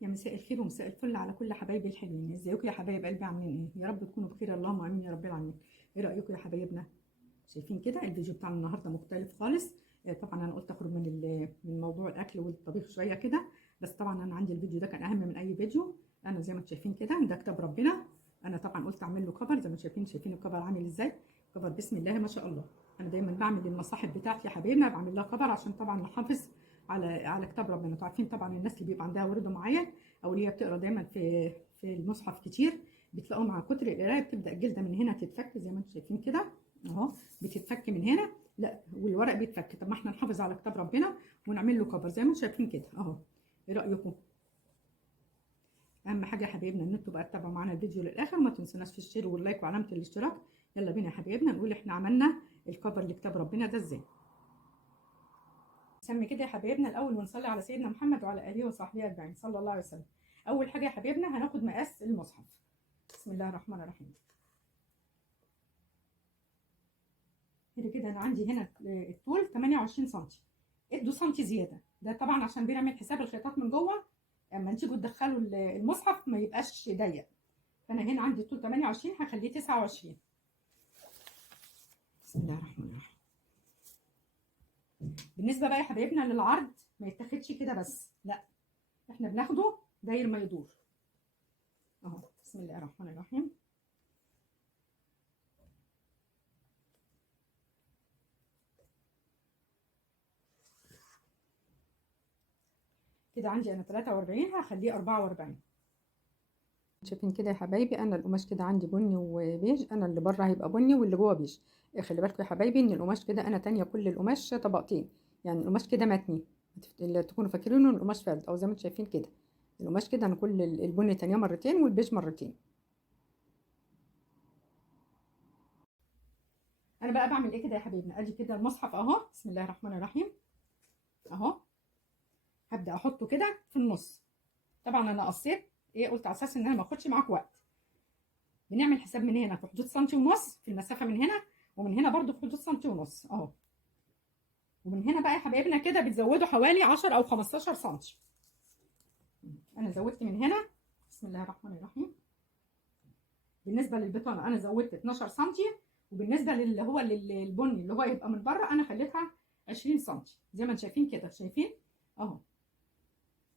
يا مساء الخير ومساء الفل على كل حبايبي الحلوين. ازيكم يا حبايب قلبي؟ عاملين ايه؟ يا رب تكونوا بخير، اللهم امين يا رب العالمين. ايه رايكم يا حبايبنا؟ شايفين كده الفيديو بتاعنا النهارده مختلف خالص. طبعا انا قلت اخرج من موضوع الاكل والطبيخ شويه كده، بس طبعا انا عندي الفيديو ده كان اهم من اي فيديو. انا زي ما انتم شايفين كده ده كتاب ربنا. انا طبعا قلت اعمل له كفر، زي ما شايفين الكفر عامل ازاي. كفر بسم الله ما شاء الله. انا دايما بعمل المصاحف بتاعتي يا حبايبنا بعمل لها كفر عشان طبعا نحافظ على كتاب ربنا. انتوا عارفين طبعا الناس اللي بيبقى عندها ورد معين او اللي هي بتقرا دايما في المصحف كتير، بتلاقوا مع كتر القرايه بتبدا الجلده من هنا تتفك زي ما انتم شايفين كده اهو، بتتفك من هنا. لا والورق بيتفك. طب ما احنا نحافظ على كتاب ربنا ونعمل له كفر زي ما انتم شايفين كده اهو. ايه رايكم؟ اهم حاجه يا حبايبنا ان انتوا بقى تتابعوا معانا الفيديو للاخر، وما تنسوناش في الشير واللايك وعلامه الاشتراك. يلا بينا يا حبايبنا نقول احنا عملنا الكفر لكتاب ربنا ده ازاي. نسمي كده يا حبايبنا الاول ونصلي على سيدنا محمد وعلى اله وصحبه اجمعين صلى الله عليه وسلم. اول حاجه يا حبايبنا هناخد مقاس المصحف. بسم الله الرحمن الرحيم. كده انا عندي هنا الطول 28 سم. ادوا سم زياده، ده طبعا عشان بنعمل حساب الخيطات من جوه اما تيجوا تدخلوا المصحف ما يبقاش ضيق. فانا هنا عندي الطول 28 هخليه 29. بسم الله الرحمن الرحيم. بالنسبه بقى يا حبايبنا للعرض ما يتاخدش كده بس، لا احنا بناخده داير ما يدور اهو. بسم الله الرحمن الرحيم. كده عندي انا 43 هخليه 44. شايفين كده يا حبايبي انا القماش كده عندي بني وبيج، انا اللي بره هيبقى بني واللي جوه بيج. خلي بالكم يا حبايبي ان القماش كده انا تانية كل القماش طبقتين، يعني القماش كده متني اللي تكونوا فاكرينه القماش فرد، او زي ما انتم شايفين كده القماش كده انا كل البني تانية مرتين والبيج مرتين. انا بقى بعمل ايه كده يا حبايبنا؟ ادي كده المصحف اهو. بسم الله الرحمن الرحيم اهو. هبدا احطه كده في النص. طبعا انا قصيت ايه، قلت على اساس ان انا ما اخدش معاك وقت. بنعمل حساب من هنا في حدود سنتي ونص في المسافه من هنا، ومن هنا برضو في حدود سنتي ونص اهو. ومن هنا بقى يا حبايبنا كده بتزودوا حوالي 10 او 15 سنتي. انا زودت من هنا. بسم الله الرحمن الرحيم. بالنسبه للبطانه انا زودت 12 سنتي، وبالنسبه للي هو البني اللي هو يبقى من بره انا خليتها 20 سنتي زي ما انتم شايفين كده. شايفين اهو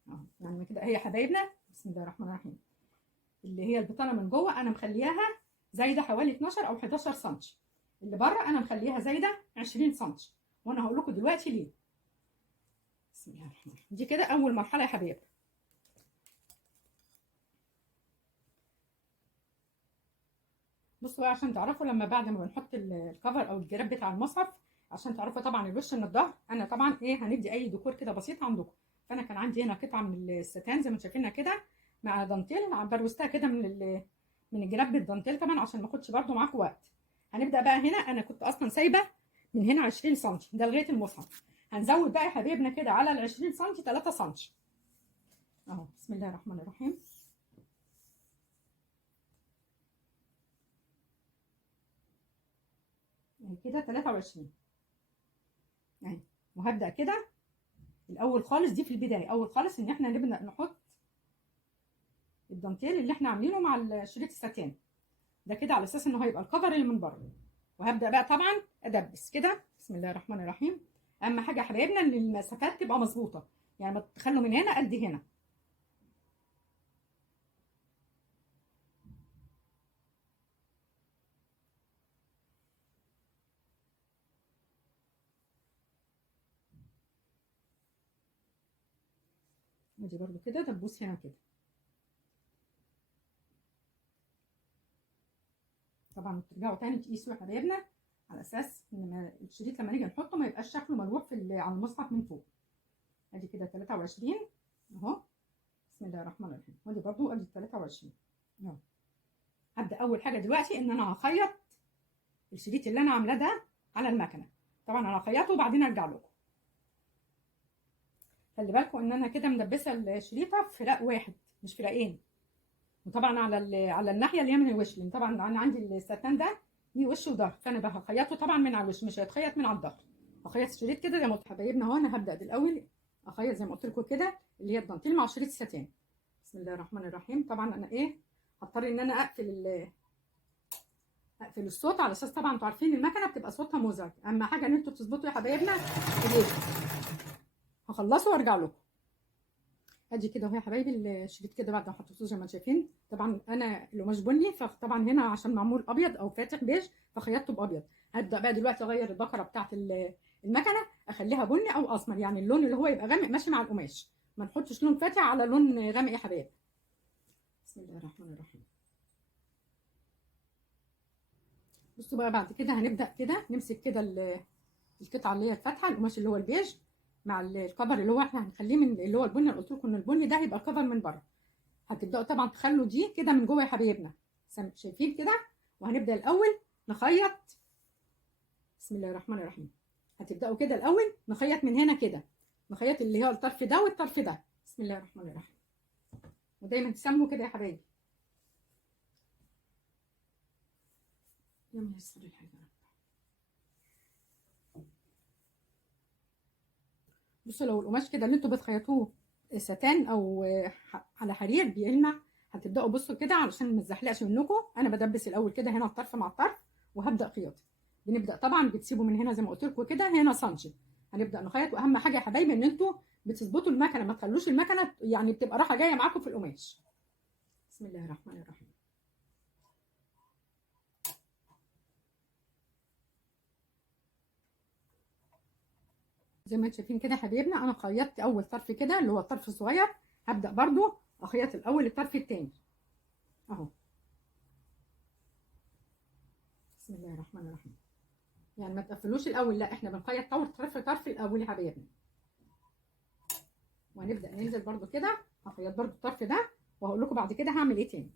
اهو. يعني كده هي حبايبنا بسم الله الرحمن الرحيم اللي هي البطانه من جوه انا مخلياها زايده حوالي 12 او 11 سنتي، اللي بره انا مخليها زايده 20 سنتي، وانا هقول لكم دلوقتي ليه. بسم الله الرحمن الرحيم. دي كده اول مرحله يا حبايبي. بصوا بقى عشان تعرفوا لما بعد ما بنحط الكفر او الجراب بتاع المصحف، عشان تعرفوا طبعا الوش من الظهر. انا طبعا ايه هندي اي ديكور كده بسيط عندكم. فانا كان عندي هنا قطعه من الستان زي ما شايفينها كده مع دانتيل، بروزتها كده من الجراب بالدانتيل طبعا عشان ما اخدش برده معاكم وقت. هنبدا بقى هنا. انا كنت اصلا سايبه من هنا 20 سم ده لغايه المصحف. هنزود بقى يا حبايبنا كده على ال 20 سم 3 سم اهو. بسم الله الرحمن الرحيم. كده 23 اهي. وهبدا كده الاول خالص، دي في البدايه اول خالص ان احنا نبدا نحط الدانتيل اللي احنا عاملينه مع شريط الستان ده كده على اساس انه هيبقى الكفر اللي من بره. وهبدا بقى طبعا ادبس كده. بسم الله الرحمن الرحيم. اهم حاجه يا حبايبنا ان المسافات تبقى مظبوطه، يعني ما تخلوا من هنا قد هنا. ادي برده كده دبوس هنا كده. طبعا ترجعوا تاني تقيسوا يا حبايبنا على اساس ان الشريط لما نيجي نحطه ما يبقاش شكله ملوح على المصحف من فوق. ادي كده 23 اهو. بسم الله الرحمن الرحيم. ودي برده ادي 23 اهو. هبدا اول حاجه دلوقتي ان انا هخيط الشريط اللي انا عاملاه ده على المكنه. طبعا انا هخيطه وبعدين ارجع لكم. خلي بالكم ان انا كده مدبسه الشريطه في فراق واحد مش فراقين. وطبعا على الناحيه اللي هي من الوش، لان طبعا انا عندي الستان ده ليه وش وظهر، فانا بقى هخيطه طبعا من على الوش مش هيتخيط من على الظهر. هخيط الشريط كده زي ما قلت حبايبنا اهو. انا هبدا بالاول اخيط زي ما قلت لكم كده اللي هي الدانتيل مع شريط الستان. بسم الله الرحمن الرحيم. طبعا انا ايه هضطر ان انا اقفل الصوت على اساس طبعا انتوا عارفين المكنه بتبقى صوتها مزعج. اهم حاجه ان انتوا تظبطوا يا حبايبنا ايديكم. هخلصه وارجع لكم. ادي كده اهو يا حبايبي الشريط كده بعد ما حطيته زي ما انتم شايفين. طبعا انا القماش بني، فطبعا هنا عشان معمول ابيض او فاتح بيج فخيطته بابيض. هبدا بقى دلوقتي اغير البكره بتاعه المكنه، اخليها بني او اسمر، يعني اللون اللي هو يبقى غامق ماشي مع القماش، ما نحطش لون فاتح على لون غامق يا حبايبي. بسم الله الرحمن الرحيم. بصوا بقى بعد كده هنبدا كده نمسك كده القطعه اللي هي الفاتحه، القماش اللي هو البيج مع الكفر اللي هو احنا هنخليه من اللي هو البني. قلت لكم ان البني ده هيبقى الكفر من بره. هتبداوا طبعا تخلوا دي كده من جوه يا حبايبنا، شايفين كده. وهنبدا الاول نخيط. بسم الله الرحمن الرحيم. هتبداوا كده الاول نخيط من هنا كده، نخيط اللي هو الطرف ده والطرف ده. بسم الله الرحمن الرحيم. ودايما تسموا كده يا حبايبي. يا ميسر الحاجه. بصوا لو القماش كده اللي انتوا بتخيطوه ستان او على حرير بيلمع، هتبداوا بصوا كده علشان ما تزحلقش منكم. انا بدبس الاول كده هنا الطرف مع الطرف وهبدا خياطه. بنبدا طبعا بتسيبوا من هنا زي ما قلت لكم كده هنا سنتي. هنبدا نخيط. واهم حاجه يا حبايبي ان انتوا بتظبطوا المكنه، ما تخلوش المكنه يعني بتبقى رايحه جايه معاكم في القماش. بسم الله الرحمن الرحيم. زي ما انتم شايفين كده يا حبايبنا انا خيطت اول طرف كده اللي هو الطرف الصغير. هبدا برضو اخيط الاول الطرف الثاني اهو. بسم الله الرحمن الرحيم. يعني ما تقفلوش الاول، لا احنا بنخيط طرف الاول يا حبايبنا. وهنبدا ننزل برضو كده. هخيط برضو الطرف ده وهقول لكم بعد كده هعمل ايه تاني.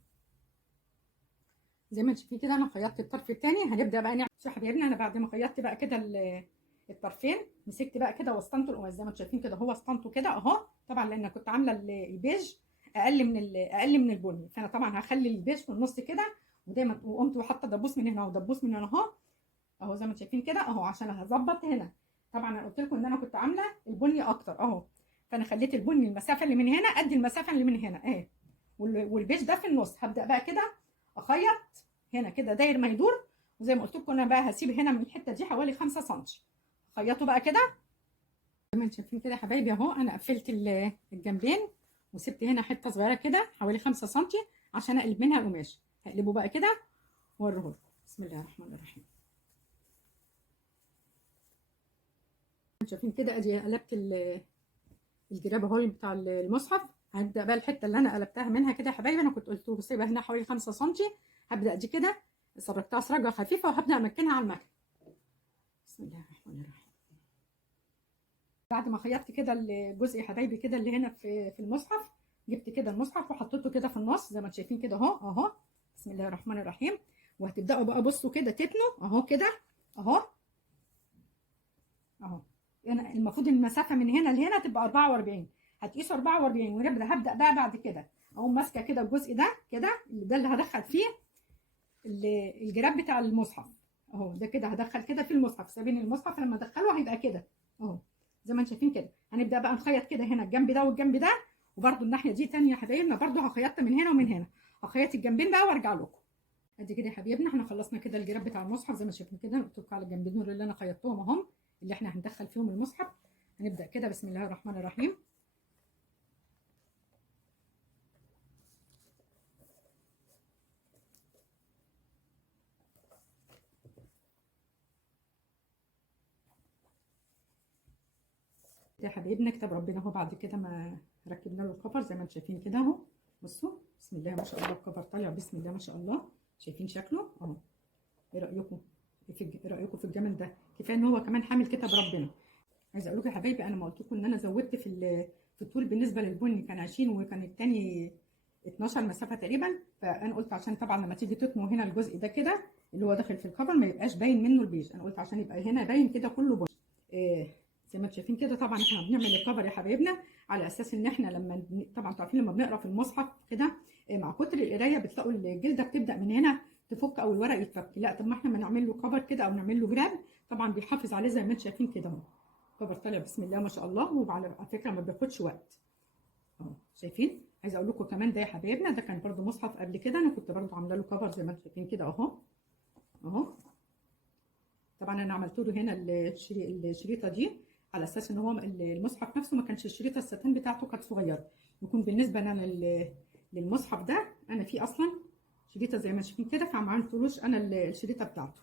زي ما انتم شايفين كده انا خيطت الطرف الثاني. هنبدا بقى نعمل يا حبايبنا. انا بعد ما خيطت بقى كده الطرفين مسكت بقى كده وسطنته القماش زي ما انتم شايفين كده. هو وسطنته كده اهو. طبعا لان كنت عامله البيج اقل من البني، فانا طبعا هخلي البيج في النص كده. ودايما وقمت وحاطه دبوس من هنا ودبوس من هنا اهو زي ما انتم شايفين كده اهو عشان هظبط هنا. طبعا انا قلت لكم ان انا كنت عامله البني اكتر اهو، فانا خليت البني المسافه اللي من هنا قد المسافه اللي من هنا اهي، والبيج ده في النص. هبدا بقى كده اخيط هنا كده داير ما يدور. وزي ما قلت لكم انا بقى هسيب هنا من الحته دي حوالي 5 سم. خيطوا بقى كده زي ما انتم شايفين كده يا حبايبي اهو. انا قفلت الجنبين وسبت هنا حته صغيره كده حوالي 5 سم عشان اقلب منها القماش. هقلبه بقى كده واوريه لكم. بسم الله الرحمن الرحيم. شايفين كده ادي قلبت الجراب اهو بتاع المصحف. هبدا بقى الحته اللي انا قلبتها منها كده يا حبايبي، انا كنت قلت بسيبها هنا حوالي 5 سم. هبدا دي كده سرجتها سرجه خفيفه وهبدا امكنها على المكنه. بسم الله الرحمن الرحيم. بعد ما خيطت كده الجزء يا حبايبي كده اللي هنا في المصحف، جبت كده المصحف وحطيته كده في النص زي ما انتم شايفين كده اهو. بسم الله الرحمن الرحيم. وهتبداوا بقى بصوا كده تتنوا اهو كده اهو. يعني المفروض المسافه من هنا لهنا تبقى 44. هتقيسوا 44 هبدا بقى بعد كده اقوم ماسكه كده الجزء ده كده ده اللي هدخل فيه الجراب بتاع المصحف اهو. ده كده هدخل كده في المصحف. سابين المصحف لما ادخله هيبقى كده اهو زي ما انتم شايفين كده. هنبدا بقى نخيط كده هنا الجنب ده والجنب ده. وبرده الناحيه دي تانية يا حبايبنا برده هخيطها من هنا ومن هنا. هخيط الجنبين بقى وارجع لكم. ادي كده يا حبايبنا احنا خلصنا كده الجراب بتاع المصحف زي ما شايفين كده. قلت لكم على الجنبين دول اللي انا خيطتهم اهم اللي احنا هندخل فيهم المصحف. هنبدا كده بسم الله الرحمن الرحيم. يا حبايبنا كتاب ربنا اهو. بعد كده ما ركبنا له الكفر زي ما انتم شايفين كده اهو. بصوا بسم الله ما شاء الله الكفر طالع بسم الله ما شاء الله. شايفين شكله اهو. ايه رايكم في الجمال ده؟ كفايه ان هو كمان حامل كتاب ربنا. عايزه اقول لكم يا حبايبي انا ما قلت لكم ان انا زودت في الطول بالنسبه للبني كان 20 وكان الثاني 12 مسافه تقريبا. فانا قلت عشان طبعا لما تيجي تتنوا هنا الجزء ده كده اللي هو داخل في الكفر ما يبقاش باين منه البيج. انا قلت عشان يبقى هنا باين كده كله بني. زي ما انتم شايفين كده. طبعا احنا بنعمل الكفر يا حبايبنا على اساس ان احنا لما طبعا عارفين لما بنقرا في المصحف كده مع كتر القرايه بتلاقوا الجلده بتبدا من هنا تفك او الورق يتفك. لا طب ما احنا ما نعمل له كفر كده او نعمل له جراب. طبعا بيحافظ عليه زي ما انتم شايفين كده اهو. كفر طالع بسم الله ما شاء الله. وعلى فكره ما بياخدش وقت اهو. شايفين عايزه اقول لكم كمان ده يا حبايبنا، ده كان برده مصحف قبل كده، انا كنت برده عامله له كفر زي ما انتم شايفين كده اهو. اهو طبعا انا عملت له هنا الشريطه دي على اساس ان هو المصحف نفسه ما كانش الشريطه الستان بتاعته كانت صغيره، يكون بالنسبه انا للمصحف ده انا فيه اصلا شريطه زي ما شايفين كده، فما عملتلوش انا الشريطه بتاعته.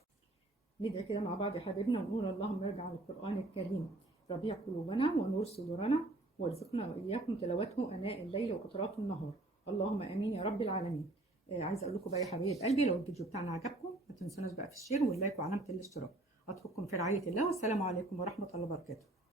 ندعي كده مع بعض يا حبايبنا ونقول اللهم ارجع القرآن الكريم ربيع قلوبنا ونور صدورنا، وارزقنا وإياكم تلاوته آناء الليل وأطراف النهار، اللهم آمين يا رب العالمين. عايزة أقول لكم بقى يا حبايب قلبي، لو الفيديو بتاعنا عجبكم ما تنسوناش بقى في الشير واللايك وعلامة الاشتراك. أترككم في رعاية الله، والسلام عليكم ورحمة الله وبركاته.